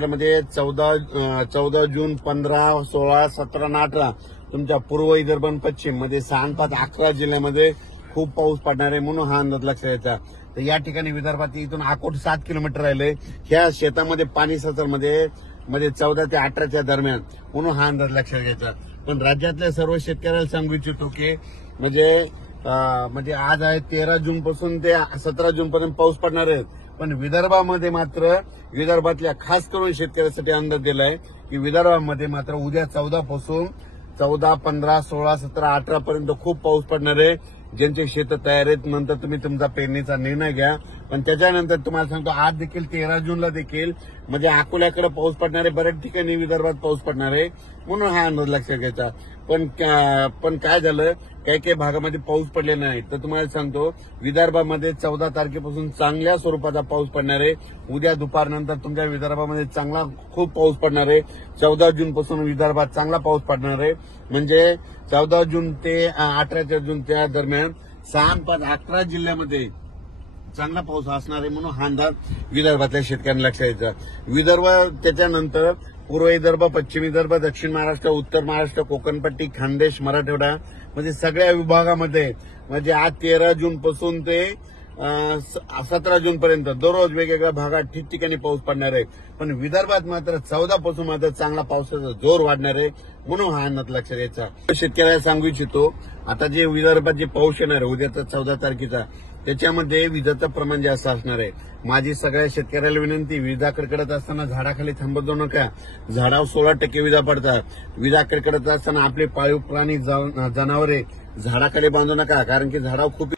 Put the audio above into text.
मध्ये 14 जून 15, 16, 17 आणि 18 तुमच्या पूर्व विदर्भ आणि पश्चिम मध्ये 6, 5, 11 जिल्ह्यामध्ये खूप पाऊस पडणार आहे म्हणून हा अंदाज लक्षात घ्यायचा. तर या ठिकाणी विदर्भात इथून अकोट 7 किलोमीटर राहिले. ह्या शेतामध्ये पाणी साचरमध्ये 14 ते 18च्या दरम्यान म्हणून हा अंदाज लक्षात घ्यायचा. पण राज्यातल्या सर्व शेतकऱ्याला सांगू इच्छितो की म्हणजे आज आहे 13 जून पासून ते 17 जून पर्यंत पाऊस पडणार आहे. पण विदर्भामध्ये मात्र विदर्भातल्या खास करून शेतकऱ्यांसाठी अंदाज दिलाय की विदर्भामध्ये मात्र उद्या 14 पासून 14, 15, 16, 17, 18 पर्यंत खूप पाऊस पडणार आहे. ज्यांचे शेत तयार आहेत नंतर तुम्ही तुमचा पेरणीचा निर्णय घ्या. पण त्याच्यानंतर तुम्हाला सांगतो आज देखील 13 जूनला देखील अकोल्याकडे पाऊस पडणार आहे. बऱ्याच ठिकाणी विदर्भात पाऊस पडणार आहे म्हणून हा अंदाज लक्षात घ्यायचा. पण काय झालं काही भागामध्ये पाऊस पडले नाही. तर तुम्हाला सांगतो विदर्भामध्ये 14 तारखेपासून चांगल्या स्वरूपाचा पाऊस पडणार आहे. उद्या दुपारनंतर तुमच्या विदर्भामध्ये चांगला खूप पाऊस पडणार आहे. 14 जून पासून विदर्भात चांगला पाऊस पडणार आहे. म्हणजे 14 जून ते 18 जून त्या दरम्यान 6, 5, 11 जिल्ह्यामध्ये चांगला पाऊस असणार आहे म्हणून हा अंदाज विदर्भातल्या शेतकऱ्यांना लक्षात घ्यायचा. विदर्भ त्याच्यानंतर पूर्व विदर्भ, पश्चिम विदर्भ, दक्षिण महाराष्ट्र, उत्तर महाराष्ट्र, कोकणपट्टी, खानदेश, मराठवाडा सगळ्या विभागामध्ये आज 13 जून पासून ते 17 जून पर्यंत दररोज वेगवेगळ्या भागात ठिकठिकाणी पाऊस पडणार आहे. पण विदर्भात मात्र 14 पासून मात्र चांगला पावसाचा जोर वाढणार आहे म्हणून हा अंदाज लक्षात घ्यायचा. शेतकऱ्याला सांगू इच्छितो आता जे विदर्भात जे पाऊस येणार आहे उद्याचा 14 तारखेचा त्याच्यामध्ये विजेचं प्रमाण जास्त असणार आहे. माझी सगळ्या शेतकऱ्याला विनंती, विजा कडकडत असताना झाडाखाली थांबत जाऊ नका. झाडावर 16% विजा पडतात. विजा कडकडत असताना आपले पाळीव प्राणी जनावरे झाडाखाली बांधू नका कारण की झाडावर खूप